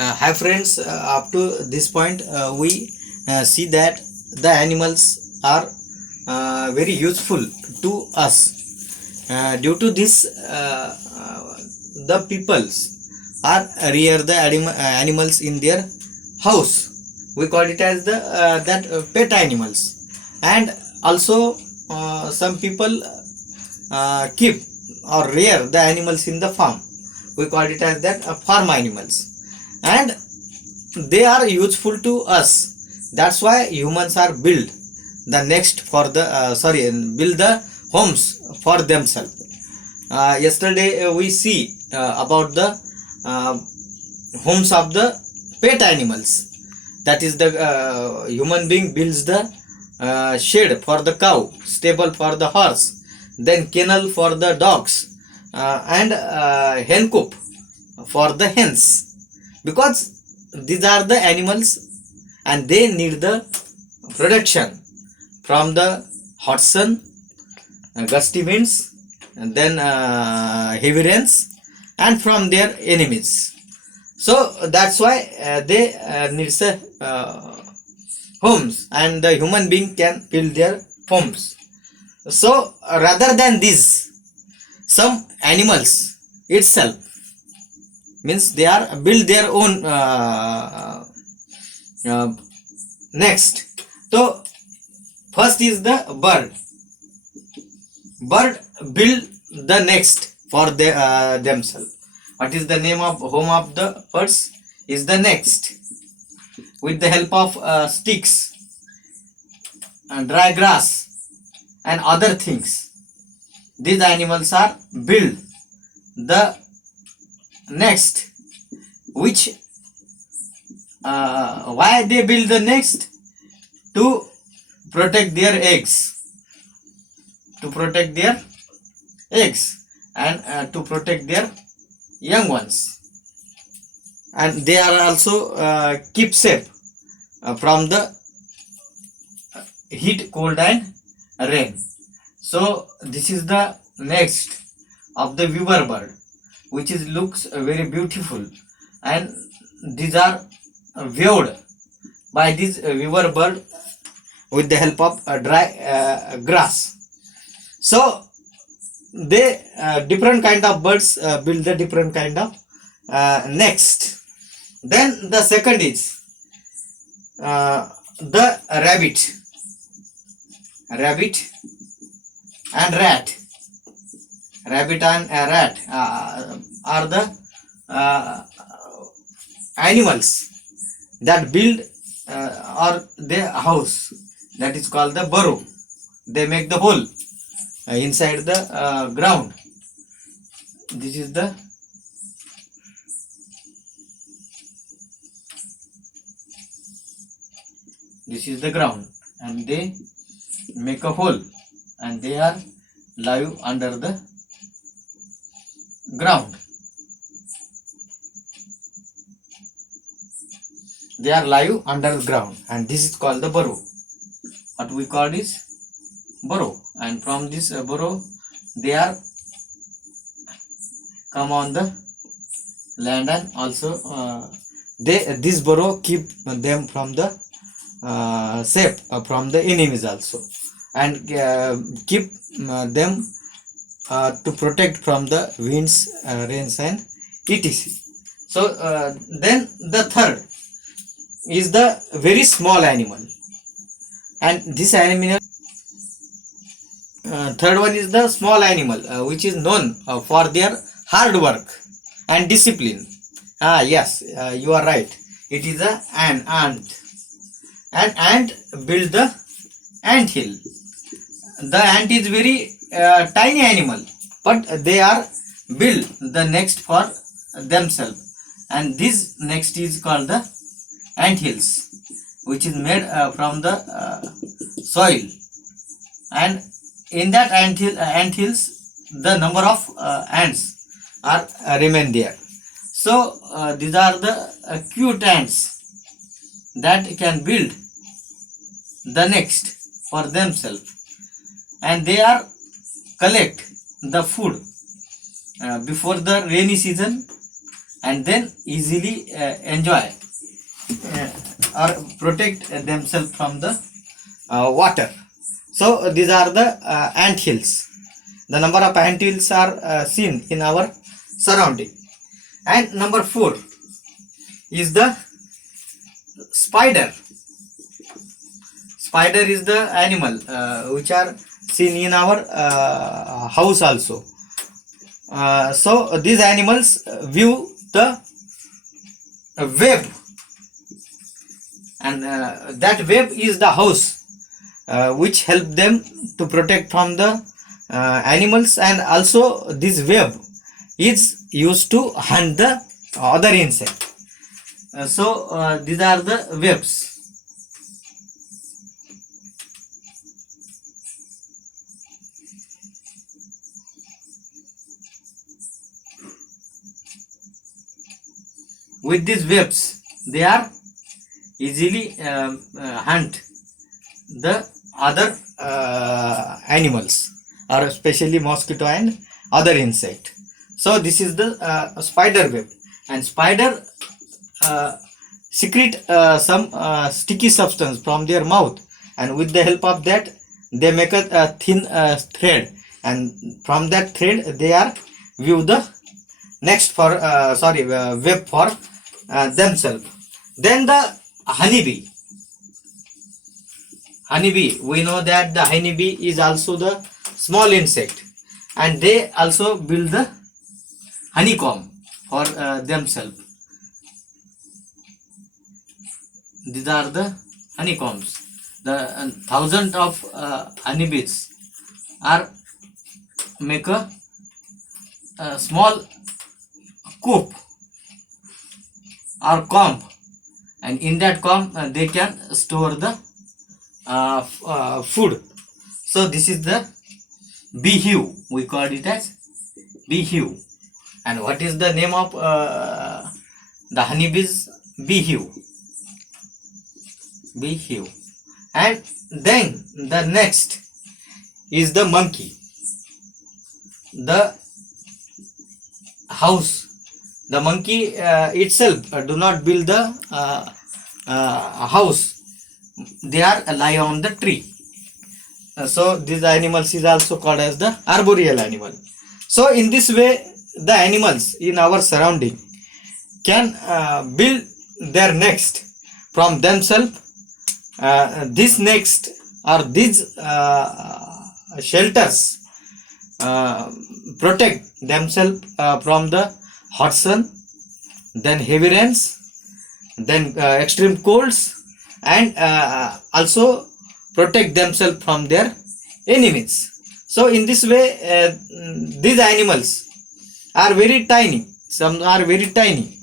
Hi friends, up to this point we see that the animals are very useful to us. Due to this, the peoples are rear the animals in their house. We call it as the that pet animals, and also some people keep or rear the animals in the farm. We call it as that farm animals, and they are useful to us. That's why humans are build the next for the build the homes for themselves. Yesterday we see about the uh, homes of the pet animals. That is the human being builds the shed for the cow, stable for the horse, then kennel for the dogs, and hen coop for the hens, because these are the animals and they need the protection from the hot sun, gusty winds, and then heavy rains, and from their enemies. So that's why they needs a homes, and the human being can build their homes. So rather than this, some animals itself means they are build their own uh, next. So first is the bird. Bird build the nest for themselves. What is the name of home of the birds? Is the nest. With the help of sticks and dry grass and other things, these animals are build the nest. Which why they build the nest? To protect their eggs. To protect their eggs, and to protect their young ones, and they are also keep safe from the heat, cold, and rain. So this is the next of the weaver bird, which is looks very beautiful, and these are viewed by this weaver bird with the help of dry grass. So they different kind of birds build the different kind of next. Then the second is the rabbit and rat. Rabbit and rat are the uh, animals that build or their house, that is called the burrow. They make the hole inside the ground. This is the ground, and they make a hole, and they are live under the ground. They are live under the ground, and this is called the burrow. What we call is burrow, and from this burrow they are come on the land, and also this burrow keep them from the safe from the enemies also, and keep them to protect from the winds, rains, and etc. So then the third is the very small animal, and this animal third one is the small animal which is known for their hard work and discipline. Yes, you are right. It is an ant. An ant build the ant hill. The ant is very tiny animal, but they are build the nest for themselves, and this next is called the ant hills, which is made from the soil, and in that ant hills the number of ants are remain there. So these are the cute ants that can build the nest for themselves, and they are collect the food before the rainy season, and then easily enjoy or protect themselves from the water. So these are the ant hills. The number of ant hills are seen in our surrounding. And number 4 is the spider. Spider is the animal which are seen in our house also. So these animals view the web, and that web is the house which help them to protect from the animals, and also this web is used to hunt the other insect. So these are the webs. With these webs, they are easily hunt the other animals, or especially mosquito and other insect. So this is the spider web, and spider secrete some sticky substance from their mouth, and with the help of that they make a thin thread, and from that thread they are view the next for web for themselves. Then the honeybee. We know that the honeybee is also the small insect, and they also build the honeycomb for themselves. These are the honeycombs. The thousands of honeybees are make a small coop or comb, and in that comb they can store the food. So this is the beehive. We call it as beehive. And what is the name of the honeybees? Beehive. And then the next is the monkey. The house. The monkey itself do not build the house. They are lie on the tree. So these animals is also called as the arboreal animal. So in this way, the animals in our surrounding can build their nest from themselves. This nest or these shelters protect themselves from the hot sun, then heavy rains, then extreme colds, and also protect themselves from their enemies. So in this way, these animals are very tiny. Some are very tiny,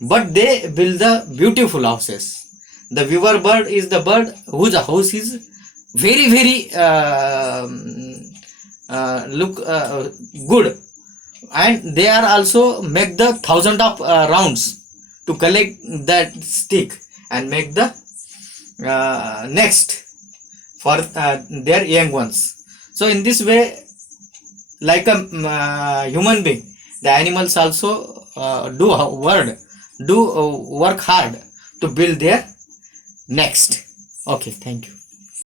but they build the beautiful houses. The weaver bird is the bird whose house is very look good, and they are also make the thousand of rounds to collect that stick and make the nest for their young ones. So in this way, like a human being, the animals also do work hard to build their nest. Okay, thank you.